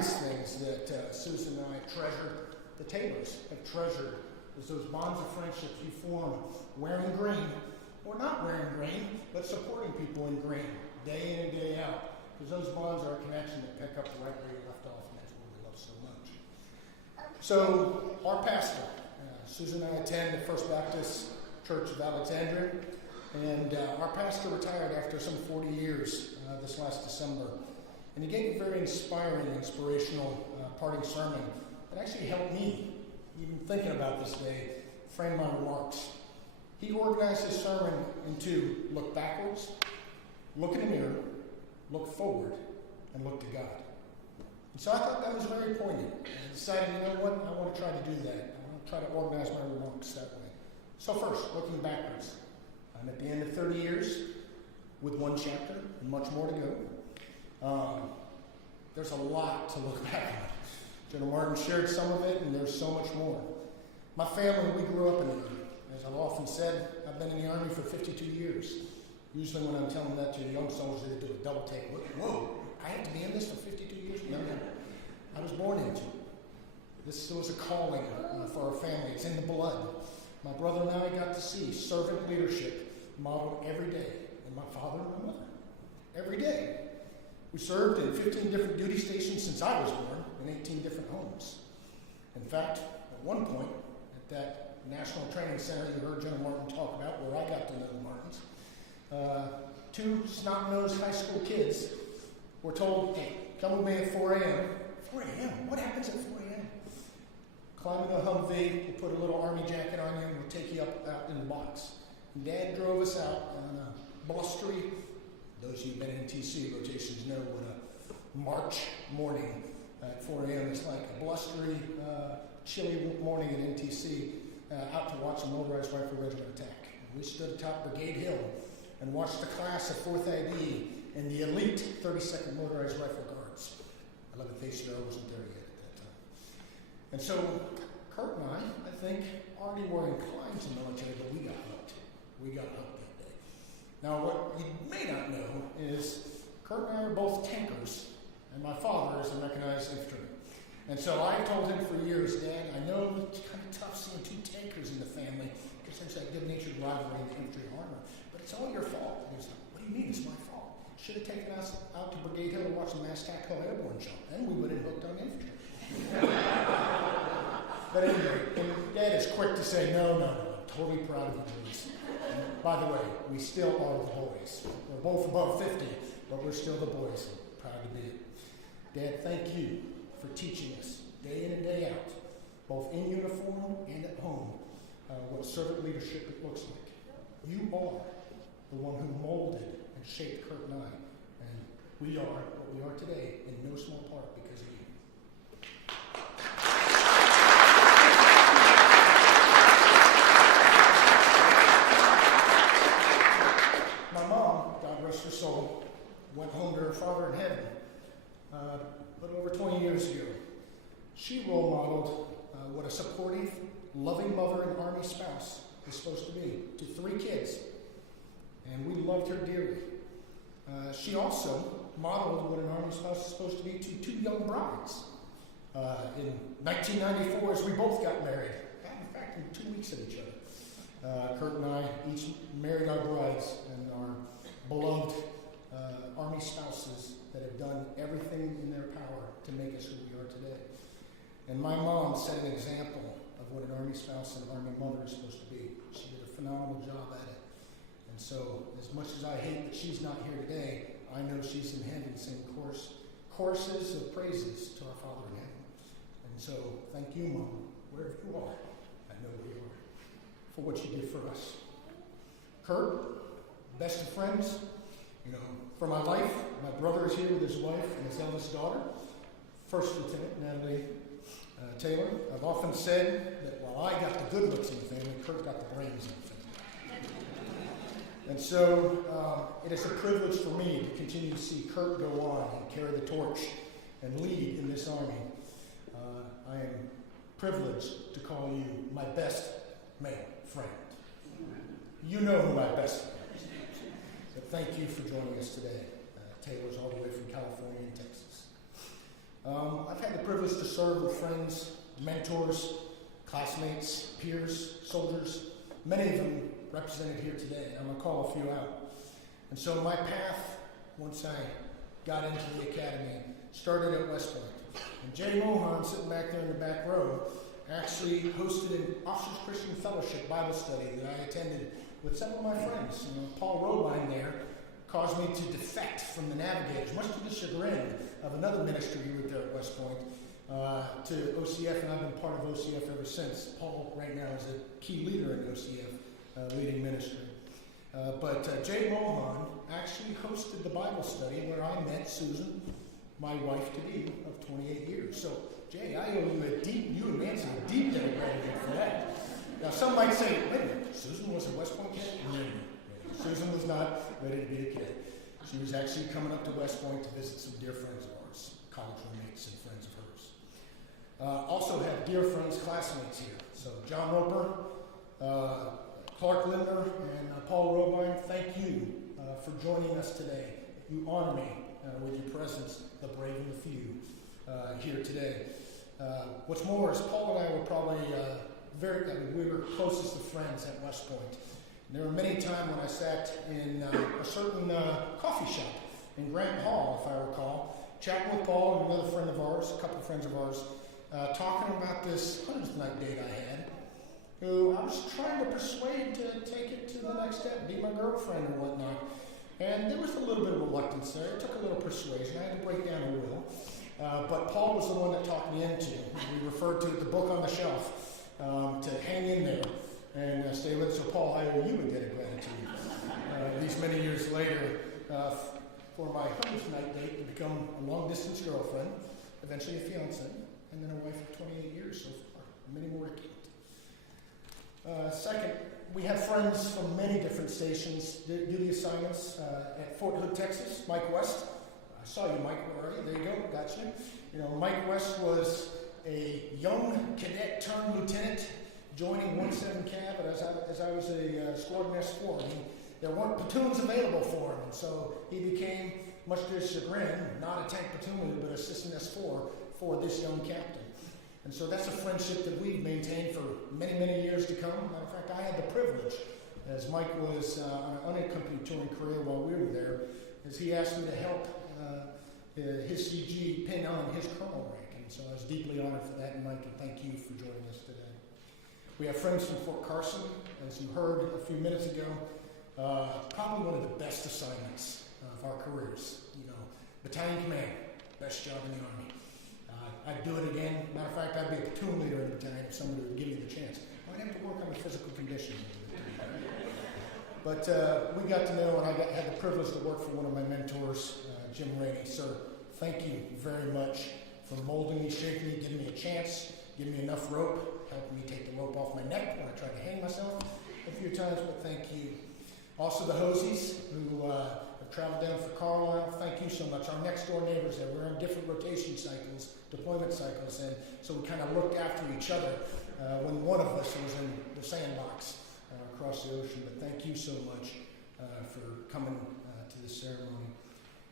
biggest things that Susan and I treasure, the Taylors have treasured, is those bonds of friendship you form wearing green, or not wearing green, but supporting people in green, day in and day out. Because those bonds are a connection that pick up right where you left off, and that's what we love so much. So, our pastor, Susan and I attend the First Baptist Church of Alexandria, and our pastor retired after some 40 years this last December. And he gave a very inspiring, inspirational parting sermon that actually helped me, even thinking about this day, frame my remarks. He organized his sermon into look backwards, look in the mirror, look forward, and look to God. And so I thought that was very poignant. I decided, you know what, I want to try to do that. I want to try to organize my remarks that way. So first, looking backwards. I'm at the end of 30 years with one chapter and much more to go. There's a lot to look back on. General Martin shared some of it, and there's so much more. My family, we grew up in the Army. As I've often said, I've been in the Army for 52 years. Usually when I'm telling that to young soldiers, they do a double take. Whoa, I have to be in this for 52 years? No. I was born into it. This was a calling for our family. It's in the blood. My brother and I got to see servant leadership modeled every day, and my father and my mother. Every day. We served in 15 different duty stations since I was born, in 18 different homes. In fact, at one point, at that National Training Center you heard General Martin talk about, where I got to know the Martins, two snot-nosed high school kids were told, hey, come with me at 4 a.m. 4 a.m.? What happens at 4 a.m.? Climb in a Humvee, we'll put a little Army jacket on you, and we'll take you out in the box. And Dad drove us out on a blustery, those of you who've been in TC rotations know what a March morning at 4 a.m. is like. A blustery, chilly morning at NTC, out to watch a motorized rifle regiment attack. And we stood atop Brigade Hill and watched the class of 4th ID and the elite 32nd Motorized Rifle Guards. 11th ACR wasn't there yet at that time. And so Kurt and I think, already were inclined to military, but we got hooked. We got hooked that day. Now, what you may not know is Kurt and I are both tankers, and my father is a mechanized infantryman. And so I've told him for years, Dad, I know it's kind of tough seeing two tankers in the family because there's that good-natured rivalry in the infantry armor, but it's all your fault. And he's like, what do you mean it's my fault? Should have taken us out to Brigade Hill to watch the Mass Tactical Airborne show, and we would have hooked on infantry. But anyway, and Dad is quick to say, no, I'm totally proud of you boys. And by the way, we still are the boys. We're both above 50, but we're still the boys. So proud to be it. Dad, thank you for teaching us day in and day out, both in uniform and at home, what servant leadership looks like. You are the one who molded and shaped Kurt and I, and we are what we are today in no small part because of you. My mom, God rest her soul, went home to her father in heaven a little over 20 years ago. She role modeled what a supportive, loving mother and Army spouse is supposed to be to 3 kids, and we loved her dearly. She also modeled what an Army spouse is supposed to be to 2 young brides. In 1994, as we both got married, in fact, in 2 weeks of each other, Kurt and I each married our brides and our beloved Army spouses that have done everything in their power to make us who we are today. And my mom set an example of what an Army spouse and Army mother is supposed to be. She did a phenomenal job at it. And so, as much as I hate that she's not here today, I know she's in heaven singing choruses of praises to our Father in heaven. And so, thank you, Mom, wherever you are. I know where you are, for what you did for us. Kurt, best of friends. You know, for my life, my brother is here with his wife and his eldest daughter, First Lieutenant Natalie Taylor. I've often said that while I got the good looks in the family, Kurt got the brains in the family. And so it is a privilege for me to continue to see Kurt go on and carry the torch and lead in this Army. I am privileged to call you my best male friend. You know who my best friend is. So thank you for joining us today. Taylor's all the way from California and Texas. I've privilege to serve with friends, mentors, classmates, peers, soldiers, many of them represented here today. I'm going to call a few out. And so my path, once I got into the academy, started at West Point. And Jay Mohan, sitting back there in the back row, actually hosted an Officers Christian Fellowship Bible study that I attended with some of my friends. You know, Paul Robine there caused me to defect from the Navigators, much to the chagrin of another ministry who was there at West Point, to OCF, and I've been part of OCF ever since. Paul right now is a key leader in OCF, leading ministry. But Jay Mohan actually hosted the Bible study where I met Susan, my wife-to-be of 28 years. So, Jay, I owe you you and Nancy a deep debt of gratitude for that. Now, some might say, wait a minute, Susan was a West Point kid? No. Susan was not ready to be a kid. She was actually coming up to West Point to visit some dear friends of ours, college roommates and friends of hers. Also have dear friends, classmates here. So, John Roper, Clark Lindner, and Paul Robine, thank you for joining us today. You honor me with your presence, the brave and the few, here today. What's more is Paul and I were probably we were closest of friends at West Point. And there were many times when I sat in a certain coffee shop in Grant Hall, if I recall, chatting with Paul and another friend of ours, a couple of friends of ours, talking about this 100th night date I had, who I was trying to persuade to take it to the next step, be my girlfriend or whatnot. And there was a little bit of reluctance there. It took a little persuasion. I had to break down a will. But Paul was the one that talked me into it. We referred to it, the book on the shelf, to hang in there and stay with it. So Paul, I owe you a debt of gratitude. These many years later, for my 100th night date to become a long-distance girlfriend, eventually a fiancé, and then a wife of 28 years so far. Many more to count. Second, we have friends from many different stations, duty assignments at Fort Hood, Texas. Mike West. I saw you, Mike. Where are you? There you go. Got you. You know, Mike West was a young cadet turned lieutenant joining 17 Cav, but as I was a squadron S4, there weren't platoons available for him, and so he became, much to his chagrin, not a tank platoon leader, but assistant S4 for this young captain. And so that's a friendship that we've maintained for many, many years to come. Matter of fact, I had the privilege, as Mike was on an unaccompanied touring career while we were there, as he asked me to help his CG pin on his colonel rank. And so I was deeply honored for that, and Mike, and thank you for joining us today. We have friends from Fort Carson, as you heard a few minutes ago. Probably one of the best assignments of our careers. You know, battalion command, best job in the Army. I'd do it again. Matter of fact, I'd be a platoon leader in the battalion if somebody would give me the chance. I'd have to work on the physical conditions. But we got to know, and I had the privilege to work for one of my mentors, Jim Rainey. Sir, thank you very much for molding me, shaping me, giving me a chance, giving me enough rope, helping me take the rope off my neck when I tried to hang myself a few times, but thank you. Also the Hosies, who have traveled down for Carlisle, thank you so much. Our next door neighbors there, we're on different rotation cycles, deployment cycles, and so we kind of looked after each other when one of us was in the sandbox across the ocean. But thank you so much for coming to this ceremony.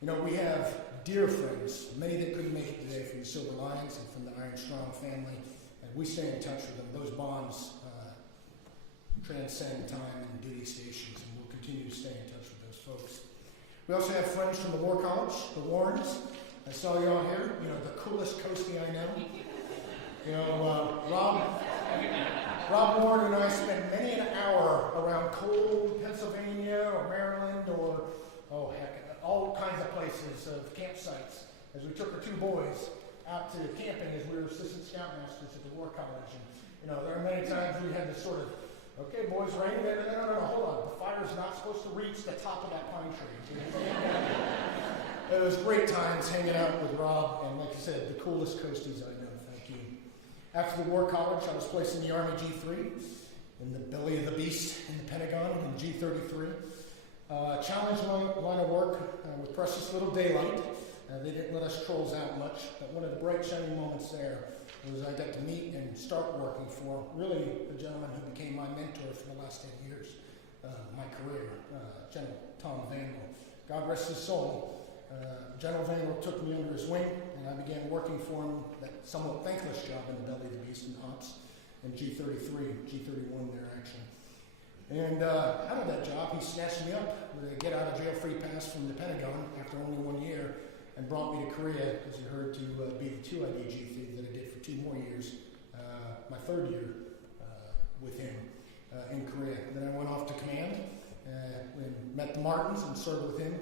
You know, we have dear friends, many that couldn't make it today, from the Silver Lions and from the Iron Strong family, and we stay in touch with them. Those bonds transcend time and duty stations, and we'll continue to stay in touch with those folks. We also have friends from the War College, the Warrens. I saw you all here. You know, the coolest coastie I know. You know, Rob Warren and I spent many an hour around cold Pennsylvania or Maryland or, oh heck, all kinds of places of campsites as we took our two boys out to camping as we were assistant scoutmasters at the War College. And, you know, there are many times we had this sort of, okay, boys, rain. No, hold on. The fire's not supposed to reach the top of that pine tree. It was great times hanging out with Rob, and like I said, the coolest coasties I know. Thank you. After the War College, I was placed in the Army G3, in the belly of the beast in the Pentagon, in G33. Challenge line of work with precious little daylight. They didn't let us trolls out much, but one of the bright, shining moments there was I got to meet and start working for really the gentleman who became my mentor for the last 10 years of my career, General Tom Vandal. God rest his soul. General Vandal took me under his wing, and I began working for him that somewhat thankless job in the belly of the beast in ops, in G33, G31 there actually. And out of that job, he snatched me up with a get out of jail free pass from the Pentagon after only 1 year, and brought me to Korea, as you heard, to be the 2ID G3 that I did for 2 more years, my 3rd year with him in Korea. Then I went off to command and met the Martins and served with him.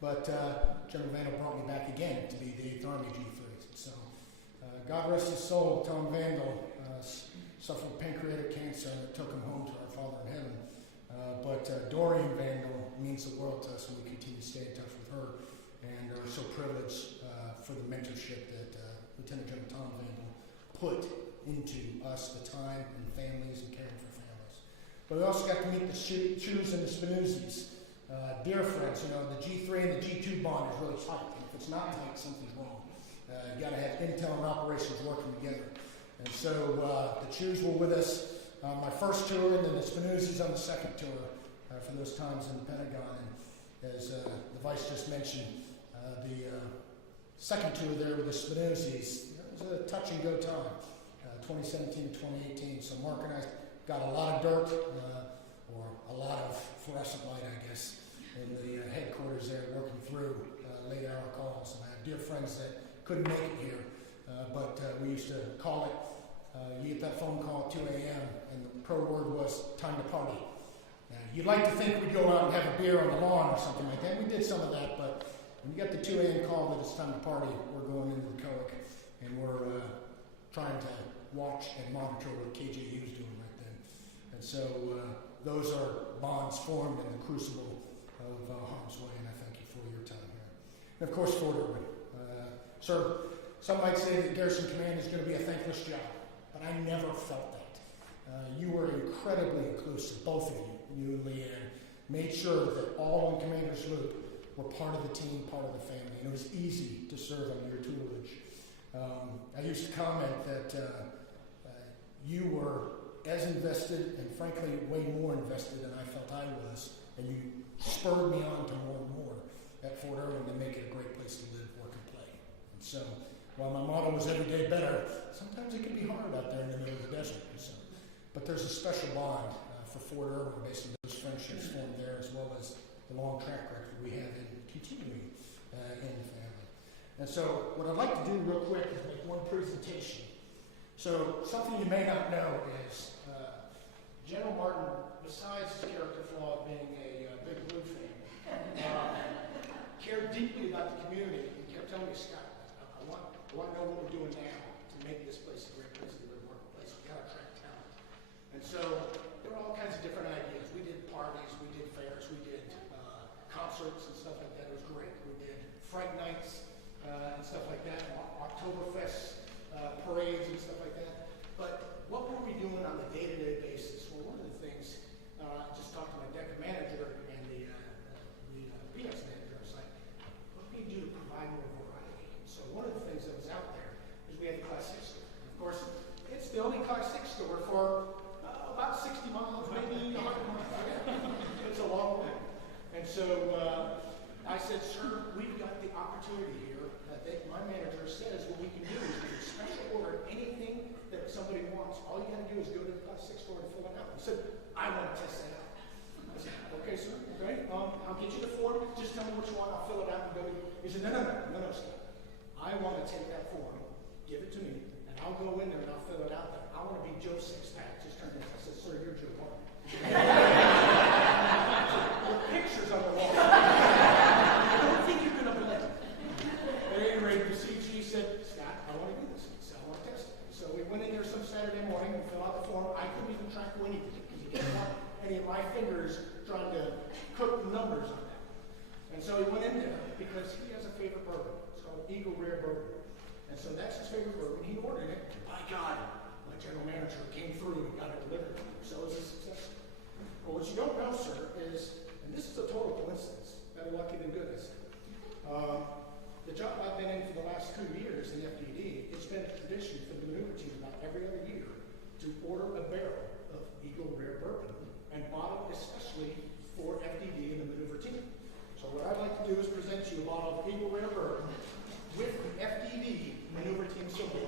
But General Vandal brought me back again to be the 8th Army G3. So God rest his soul, Tom Vandal suffered pancreatic cancer and it took him home to our Father in heaven. But Dorian Vandal means the world to us, and we continue to stay in touch with her, and are so privileged for the mentorship that Lieutenant General Tom Vandal put into us, the time and families and caring for families. But we also got to meet the Chews and the Spinuzis. Dear friends, you know, the G3 and the G2 bond is really tight. And if it's not tight, something's wrong. You got to have intel and operations working together. And so the Chews were with us my first tour, and then the Spinuzis on the second tour for those times in the Pentagon. And as the Vice just mentioned, the second tour there with the Spinuzis, it was a touch and go time, 2017 to 2018. So Mark and I got a lot of dirt, or a lot of fluorescent light, I guess, in the headquarters there, working through late hour calls. And I have dear friends that couldn't make it here, but we used to call it, you get that phone call at 2 a.m., and the pro word was time to party. You'd like to think we'd go out and have a beer on the lawn or something like that. We did some of that, but when you get the 2 a.m. call that it's time to party, we're going into the COIC, and we're trying to watch and monitor what KJU's doing right then. And so those are bonds formed in the crucible of harm's way, and I thank you for your time here. And of course, Fort Irwin. Sir, some might say that Garrison Command is going to be a thankless job, but I never felt that. You were incredibly inclusive, both of you and Leanne, made sure that all in Commander's Loop were part of the team, part of the family, and it was easy to serve under your tutelage. I used to comment that you were as invested and frankly way more invested than I felt I was, and you spurred me on to more and more at Fort Irwin to make it a great place to live, work, and play. And so while my motto was every day better, sometimes it can be hard out there in the middle of the desert. So, but there's a special bond for Fort Irwin based on those friendships formed there, as well as the long track record we have in continuing in the family. And so what I'd like to do real quick is make one presentation. So something you may not know is General Martin, besides his character flaw of being a big Blue fan, cared deeply about the community. He kept telling me, Scott, I want to know what we're doing now to make this place a great place to live, work, place. We've got to attract talent. And so there were all kinds of different ideas. We did parties, we did fairs, we did concerts and stuff like that. It was great. We did Fright Nights and stuff like that, Oktoberfest parades and stuff like that. But what were we doing on a day-to-day basis? Well, one of the things, I just talked to my deck manager and the BS manager. I was like, what do we do to provide more variety? So one of the things that was out there is we had the Class 6 store. And of course, it's the only Class 6 store for about 60 miles, maybe 100 miles. It's a long way. And so I said, sir, we've got the opportunity here. My manager says what we can do is we can special order anything that somebody wants. All you got to do is go to the Class 6 store and fill it out. He said, I want to test that out. I said, okay, sir, okay. I'll get you the form. Just tell me what you want. I'll fill it out and go. He said, no, Scott. I want to take that form, give it to me, and I'll go in there and I'll fill it out there. I want to be Joe Sixpack. Just turn this. I said, sir, you're Joe Martin. The pictures on the wall. I don't think you're going to believe it. At any rate, the CG said, Scott, I want to do this. He said, I want to test it. So we went in there some Saturday morning and filled out the form. I couldn't even track anything because he didn't want any of my fingers trying to cook the numbers on that. And so he went in there because he has a favorite bourbon. It's called Eagle Rare Bourbon. And so that's his favorite bourbon. He ordered it. And by God, my general manager came through and got it delivered. So it was a success. Well, what you don't know, sir, is, and this is a total coincidence, better lucky than good, I said. The job I've been in for the last 2 years in FDD, it's been a tradition for the maneuver team about every other year to order a barrel of Eagle Rare Bourbon and bottle especially for FDD and the maneuver team. So what I'd like to do is present you a bottle of Eagle Rare Bourbon with the FDD Maneuver Team Silver.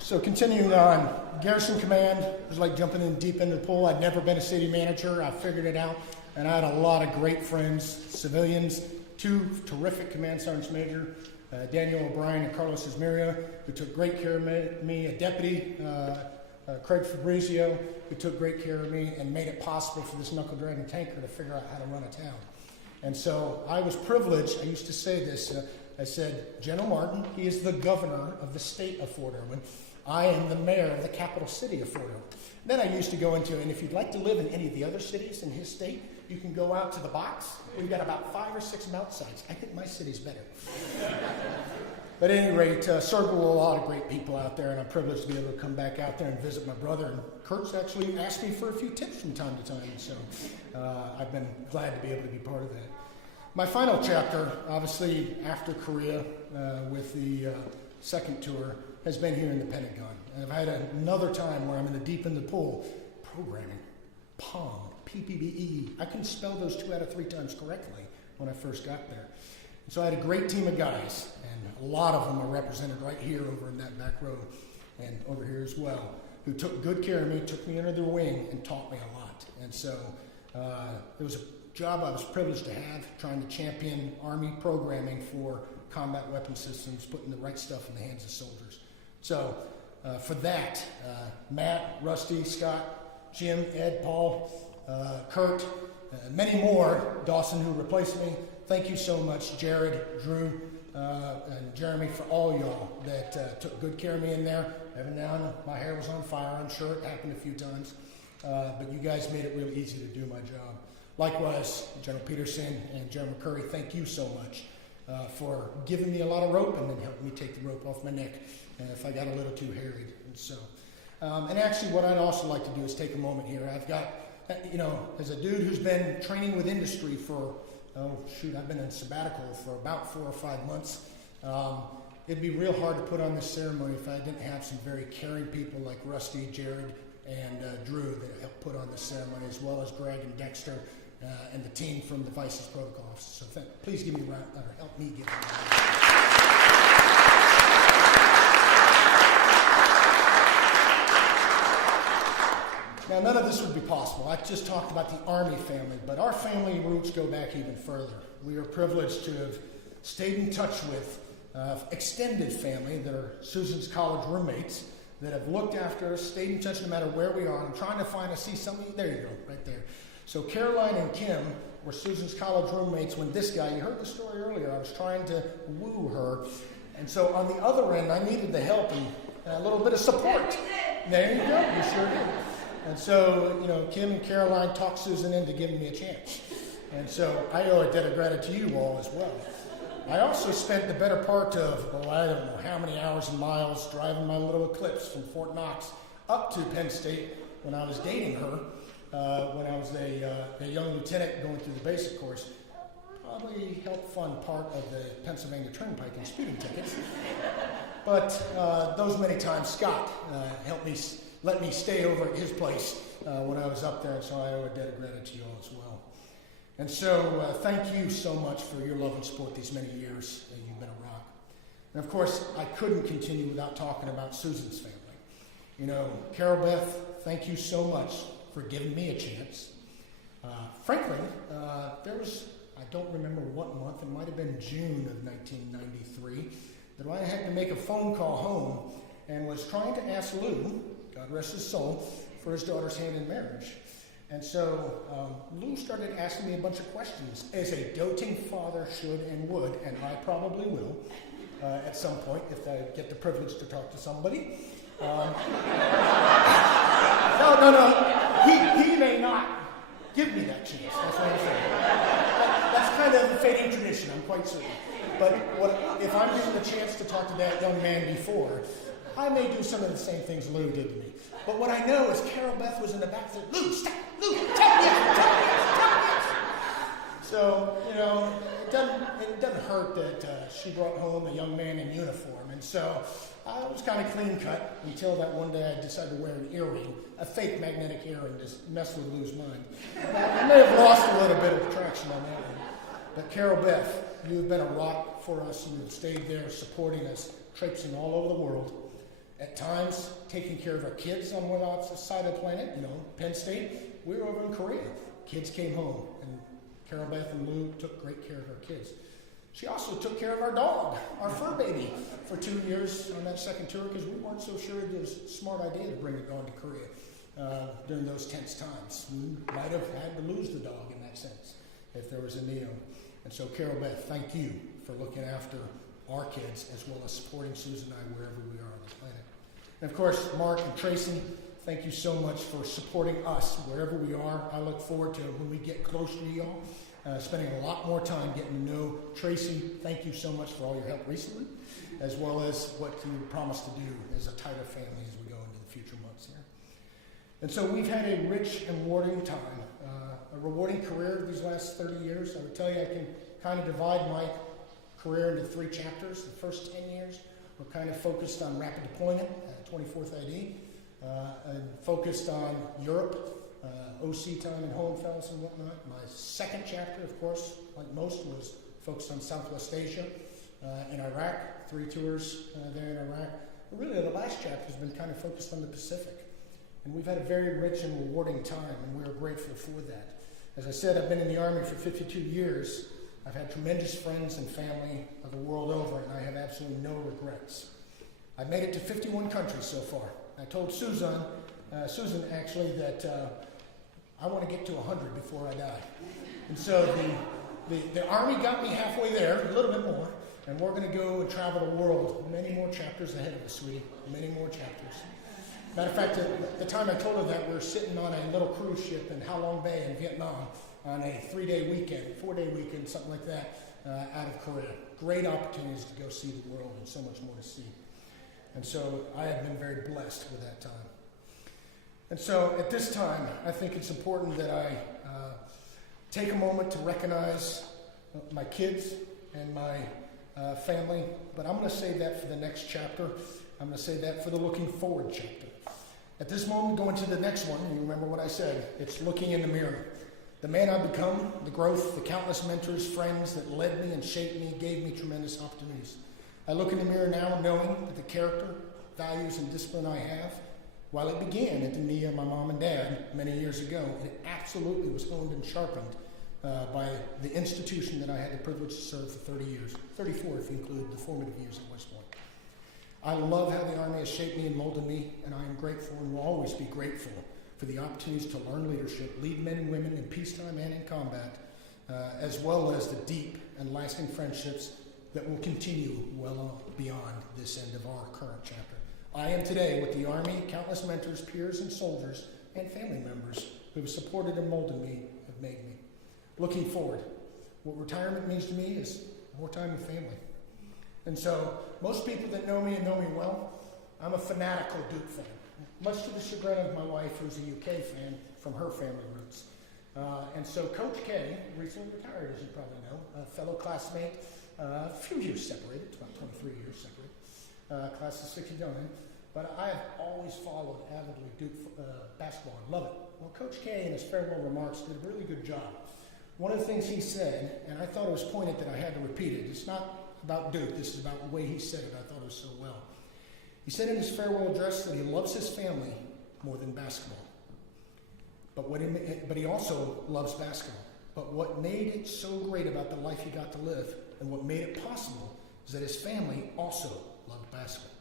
So continuing on, Garrison Command was like jumping in deep into the pool. I'd never been a city manager. I figured it out, and I had a lot of great friends, civilians, two terrific command sergeants major, Daniel O'Brien and Carlos Esmiria, who took great care of me, a deputy, Craig Fabrizio, who took great care of me and made it possible for this knuckle-dragging tanker to figure out how to run a town. And so I was privileged. I used to say this. I said, General Martin, he is the governor of the state of Fort Irwin. I am the mayor of the capital city of Fort Irwin. Then I used to go into, and if you'd like to live in any of the other cities in his state, you can go out to the box. We've got about 5 or 6 mount sites. I think my city's better. But at any rate, served with a lot of great people out there, and I'm privileged to be able to come back out there and visit my brother. And Kurt's actually asked me for a few tips from time to time, so I've been glad to be able to be part of that. My final chapter, obviously after Korea with the second tour, has been here in the Pentagon. And I've had another time where I'm in the deep in the pool, programming, POM, PPBE. I couldn't spell those 2 out of 3 times correctly when I first got there. And so I had a great team of guys, and a lot of them are represented right here over in that back row and over here as well, who took good care of me, took me under their wing, and taught me a lot. And so it was a job I was privileged to have, trying to champion Army programming for combat weapon systems, putting the right stuff in the hands of soldiers. So for that, Matt, Rusty, Scott, Jim, Ed, Paul, Kurt, many more, Dawson who replaced me, thank you so much, Jared, Drew, and Jeremy, for all y'all that took good care of me in there. Every now and then my hair was on fire, I'm sure it happened a few times, but you guys made it really easy to do my job. Likewise, General Peterson and General McCurry, thank you so much for giving me a lot of rope and then helping me take the rope off my neck if I got a little too harried. And so, and actually what I'd also like to do is take a moment here. I've got, as a dude who's been training with industry for, I've been in sabbatical for about 4 or 5 months. It'd be real hard to put on this ceremony if I didn't have some very caring people like Rusty, Jared, and Drew that helped put on this ceremony, as well as Greg and Dexter and the team from the Vice's Protocol Office. So please give me a round, or help me give me a round. Now, none of this would be possible. I just talked about the Army family, but our family roots go back even further. We are privileged to have stayed in touch with extended family that are Susan's college roommates that have looked after us, stayed in touch no matter where we are. I'm trying to see something. There you go, right there. So Caroline and Kim were Susan's college roommates when this guy, you heard the story earlier, I was trying to woo her. And so on the other end, I needed the help and a little bit of support. There you go, you sure did. And so, Kim and Caroline talked Susan into giving me a chance. And so I owe a debt of gratitude to you all as well. I also spent the better part of, I don't know how many hours and miles driving my little Eclipse from Fort Knox up to Penn State when I was dating her, when I was a young lieutenant going through the basic course. Probably helped fund part of the Pennsylvania Turnpike and speeding tickets. But those many times, Scott helped me, let me stay over at his place when I was up there, and so I owe a debt of gratitude to you all as well. And so thank you so much for your love and support these many years that you've been a rock. And of course, I couldn't continue without talking about Susan's family. Carol Beth, thank you so much for giving me a chance. Frankly, there was, I don't remember what month, it might have been June of 1993, that I had to make a phone call home and was trying to ask Lou, God rest his soul, for his daughter's hand in marriage. And so Lou started asking me a bunch of questions, as a doting father should and would, and I probably will at some point if I get the privilege to talk to somebody. No. He may not give me that chance. That's what I'm saying. That's kind of the fading tradition, I'm quite certain. But if I'm given the chance to talk to that young man before, I may do some of the same things Lou did to me. But what I know is Carol Beth was in the back and said, Lou, stop, Lou, tell me yes. So, it doesn't hurt that she brought home a young man in uniform. And so I was kind of clean cut until that one day I decided to wear an earring, a fake magnetic earring to mess with Lou's mind. I may have lost a little bit of traction on that one. But Carol Beth, you've been a rock for us. You've stayed there supporting us, traipsing all over the world. At times, taking care of our kids on one side of the planet, Penn State. We were over in Korea. Kids came home, and Carol Beth and Lou took great care of our kids. She also took care of our dog, our fur baby, for 2 years on that second tour because we weren't so sure it was a smart idea to bring a dog to Korea during those tense times. We might have had to lose the dog in that sense if there was a neo. And so, Carol Beth, thank you for looking after our kids as well as supporting Susan and I wherever we are on the planet. And of course, Mark and Tracy, thank you so much for supporting us wherever we are. I look forward to when we get closer to y'all, spending a lot more time getting to know Tracy. Thank you so much for all your help recently, as well as what you promised to do as a tighter family as we go into the future months here. And so we've had a rich and rewarding time, a rewarding career these last 30 years. I would tell you I can kind of divide my career into 3 chapters. The first 10 years were kind of focused on rapid deployment at 24th ID, and focused on Europe, OC time and home fellows and whatnot. My second chapter, of course, like most, was focused on Southwest Asia and Iraq, 3 tours there in Iraq. But really, the last chapter has been kind of focused on the Pacific. And we've had a very rich and rewarding time, and we are grateful for that. As I said, I've been in the Army for 52 years. I've had tremendous friends and family of the world over, and I have absolutely no regrets. I've made it to 51 countries so far. I told Susan actually, that I want to get to 100 before I die. And so the Army got me halfway there, a little bit more, and we're going to go and travel the world. Many more chapters ahead of us, sweetie. Many more chapters. Matter of fact, at the time I told her that, we were sitting on a little cruise ship in Ha Long Bay in Vietnam on a 4-day weekend, something like that, out of Korea. Great opportunities to go see the world and so much more to see. And so I have been very blessed with that time. And so at this time, I think it's important that I take a moment to recognize my kids and my family, but I'm going to save that for the next chapter. I'm going to save that for the looking forward chapter. At this moment, going to the next one, you remember what I said, it's looking in the mirror. The man I've become, the growth, the countless mentors, friends that led me and shaped me, gave me tremendous opportunities. I look in the mirror now knowing that the character, values, and discipline I have, while it began at the knee of my mom and dad many years ago, it absolutely was honed and sharpened by the institution that I had the privilege to serve for 30 years, 34 if you include the formative years at West Point. I love how the Army has shaped me and molded me, and I am grateful and will always be grateful for the opportunities to learn leadership, lead men and women in peacetime and in combat, as well as the deep and lasting friendships that will continue well beyond this end of our current chapter. I am today with the Army, countless mentors, peers, and soldiers, and family members who have supported and molded me, have made me. Looking forward, what retirement means to me is more time with family. And so, most people that know me and know me well, I'm a fanatical Duke fan, much to the chagrin of my wife, who's a UK fan from her family roots. And so Coach K recently retired, as you probably know, a fellow classmate, a few years separated, about 23 years separated, class of 69. But I have always followed avidly Duke basketball and love it. Well, Coach K in his farewell remarks did a really good job. One of the things he said, and I thought it was pointed that I had to repeat it, it's not about Duke, this is about the way he said it, I thought it was so well. He said in his farewell address that he loves his family more than basketball. But he also loves basketball. But what made it so great about the life he got to live and what made it possible is that his family also loved basketball.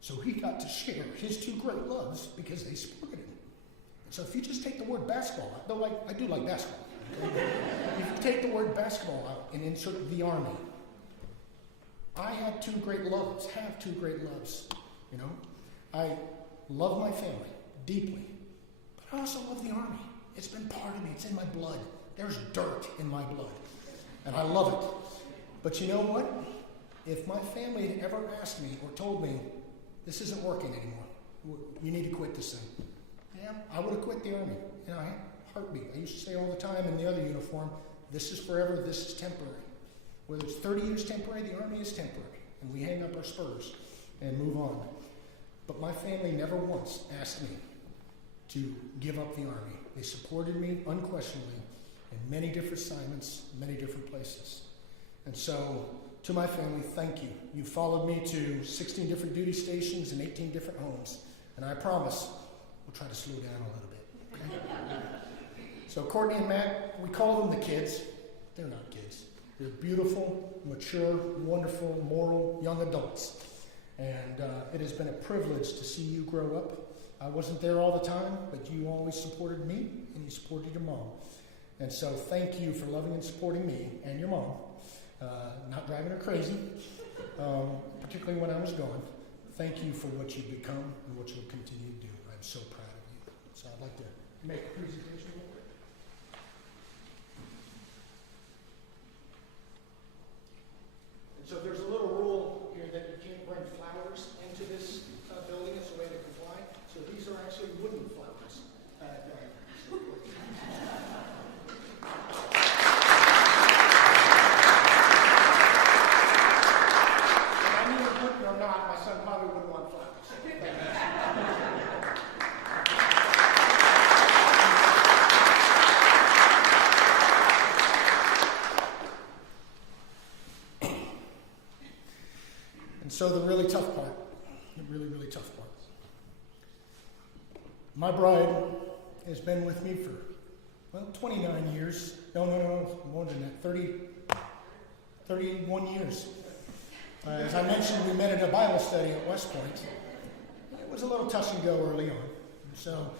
So he got to share his 2 great loves because they supported him. So if you just take the word basketball out, though I do like basketball. Okay? If you take the word basketball out and insert the Army, I have 2 great loves, you know. I love my family deeply, but I also love the Army. It's been part of me, it's in my blood. There's dirt in my blood, and I love it. But you know what? If my family had ever asked me or told me, this isn't working anymore. You need to quit this thing. Yeah, I would have quit the Army. You know, heartbeat. I used to say all the time in the other uniform, this is forever, this is temporary. Whether it's 30 years temporary, the Army is temporary. And we hang up our spurs and move on. But my family never once asked me to give up the Army. They supported me unquestionably in many different assignments, many different places. And so, to my family, thank you. You followed me to 16 different duty stations and 18 different homes. And I promise, we'll try to slow down a little bit. Okay? So Courtney and Matt, we call them the kids. They're not kids. They're beautiful, mature, wonderful, moral, young adults. And it has been a privilege to see you grow up. I wasn't there all the time, but you always supported me, and you supported your mom. And so thank you for loving and supporting me and your mom, not driving her crazy, particularly when I was gone. Thank you for what you've become and what you'll continue to do. I'm so proud of you. So I'd like to make a presentation real quick. And so there's a little rule here that you can't bring flowers into this building as a way to comply. So these are actually wooden flowers. So the really tough part, the really, really tough part. My bride has been with me for, 29 years. No, more than that, 31 years. As I mentioned, we met at a Bible study at West Point. It was a little touch and go early on. So,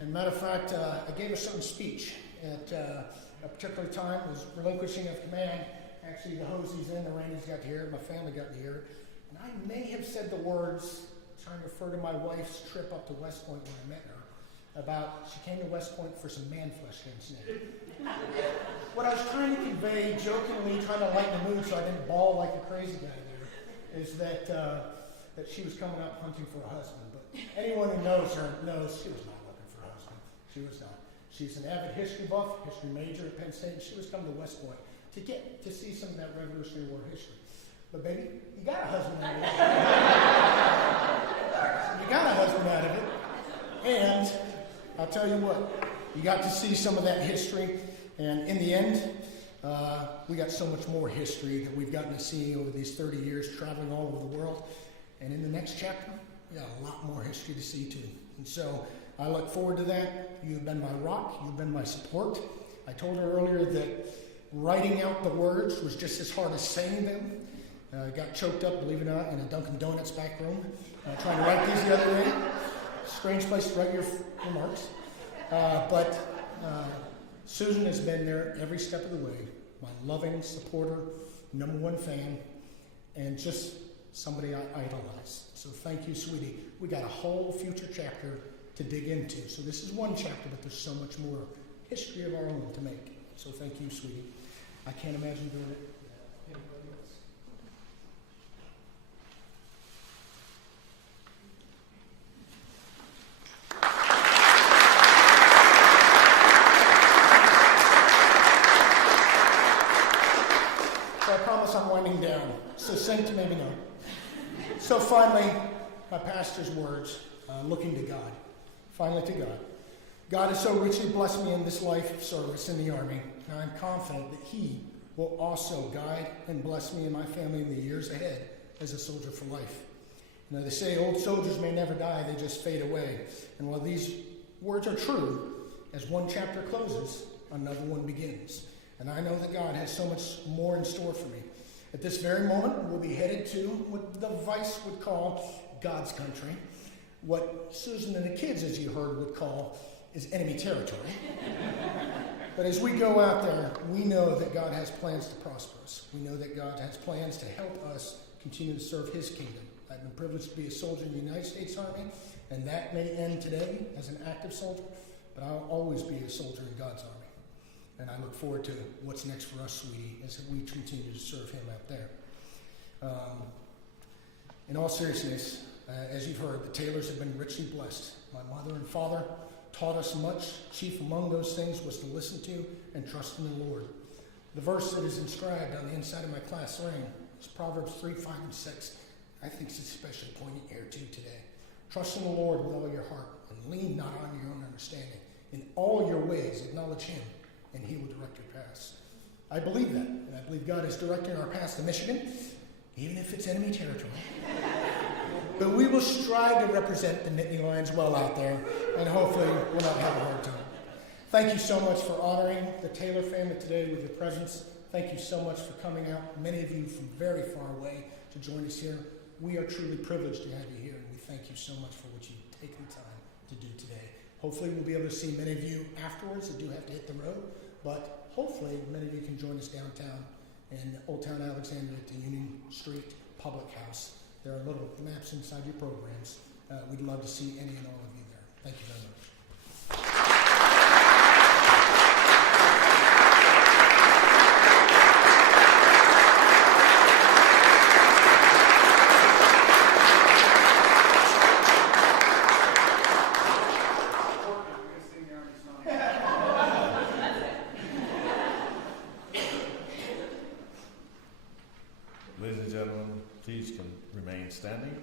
as a matter of fact, I gave a certain speech at a particular time. It was relinquishing of command. Actually, the Hosie's in, the Randy's got to hear it, my family got to hear it. And I may have said the words, trying to refer to my wife's trip up to West Point when I met her, about she came to West Point for some man flesh snake. What I was trying to convey, jokingly, trying to lighten the mood so I didn't bawl like a crazy guy there, is that that she was coming up hunting for a husband. But anyone who knows her knows she was not looking for a husband. She was not. She's an avid history buff, history major at Penn State, and she was coming to West Point to get to see some of that Revolutionary War history. But baby, you got a husband out of it. You got a husband out of it. And I'll tell you what, you got to see some of that history. And in the end, we got so much more history that we've gotten to see over these 30 years traveling all over the world. And in the next chapter, we got a lot more history to see too. And so I look forward to that. You've been my rock. You've been my support. I told her earlier that writing out the words was just as hard as saying them. Got choked up, believe it or not, in a Dunkin' Donuts back room, trying to write these the other way. Strange place to write your remarks. But Susan has been there every step of the way, my loving supporter, #1 fan, and just somebody I idolize. So thank you, sweetie. We got a whole future chapter to dig into. So this is one chapter, but there's so much more history of our own to make. So thank you, sweetie. I can't imagine doing it without anybody else. So I promise I'm winding down. Succinct, maybe not. So finally, my pastor's words, looking to God. Finally to God. God has so richly blessed me in this life of service in the Army, and I'm confident that He will also guide and bless me and my family in the years ahead as a soldier for life. You know, they say old soldiers may never die, they just fade away. And while these words are true, as one chapter closes, another one begins. And I know that God has so much more in store for me. At this very moment, we'll be headed to what the Vice would call God's country, what Susan and the kids, as you heard, would call is enemy territory. But as we go out there, we know that God has plans to prosper us. We know that God has plans to help us continue to serve His kingdom. I've been privileged to be a soldier in the United States Army, and that may end today as an active soldier, but I'll always be a soldier in God's Army. And I look forward to what's next for us, sweetie, as we continue to serve Him out there. In all seriousness, As you've heard, the Taylors have been richly blessed. My mother and father taught us much. Chief among those things was to listen to and trust in the Lord. The verse that is inscribed on the inside of my class ring is Proverbs 3, 5, and 6. I think it's especially poignant here too today. Trust in the Lord with all your heart and lean not on your own understanding. In all your ways acknowledge him and he will direct your paths. I believe that, and I believe God is directing our paths to Michigan, even if it's enemy territory. But we will strive to represent the Nittany Lions well out there, and hopefully we'll not have a hard time. Thank you so much for honoring the Taylor family today with your presence. Thank you so much for coming out, many of you from very far away, to join us here. We are truly privileged to have you here, and we thank you so much for what you've taken the time to do today. Hopefully we'll be able to see many of you afterwards that do have to hit the road, but hopefully many of you can join us downtown in Old Town Alexandria at the Union Street Public House. There are little maps inside your programs. We'd love to see any and all of you there. Thank you very much. Ladies and gentlemen, please can remain standing.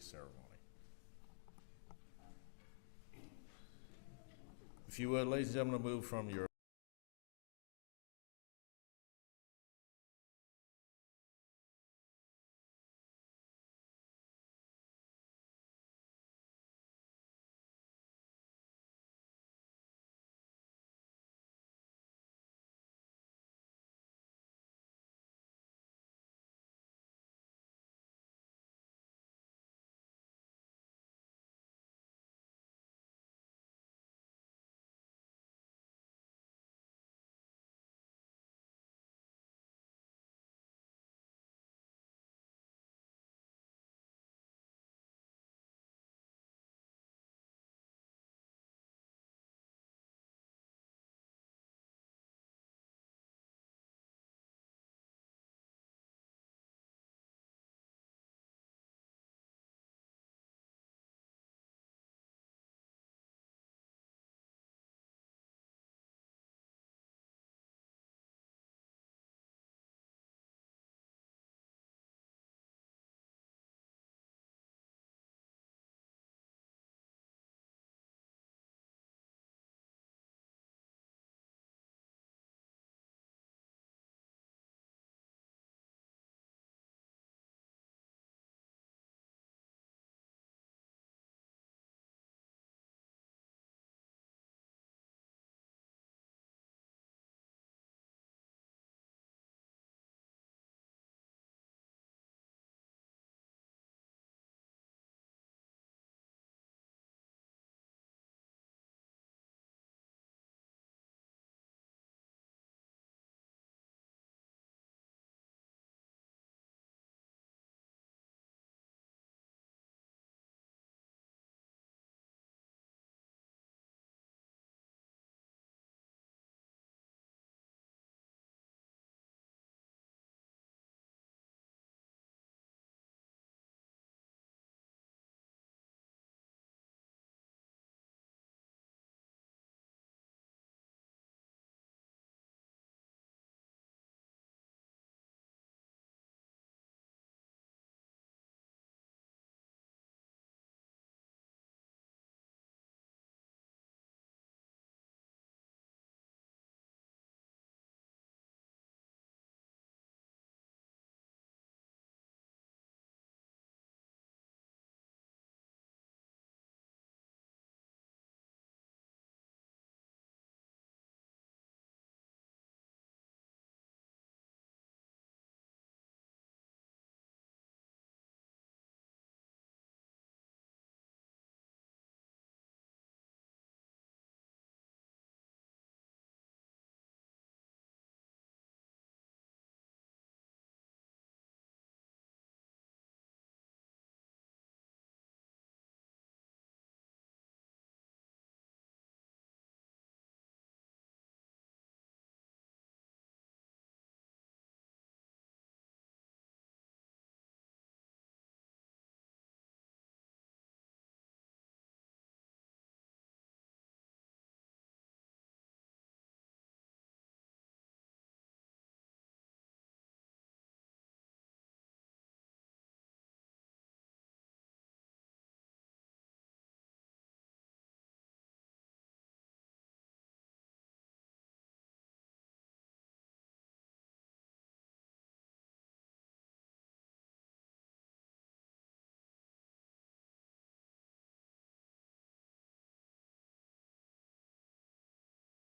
Ceremony. If you would, ladies and gentlemen, move from your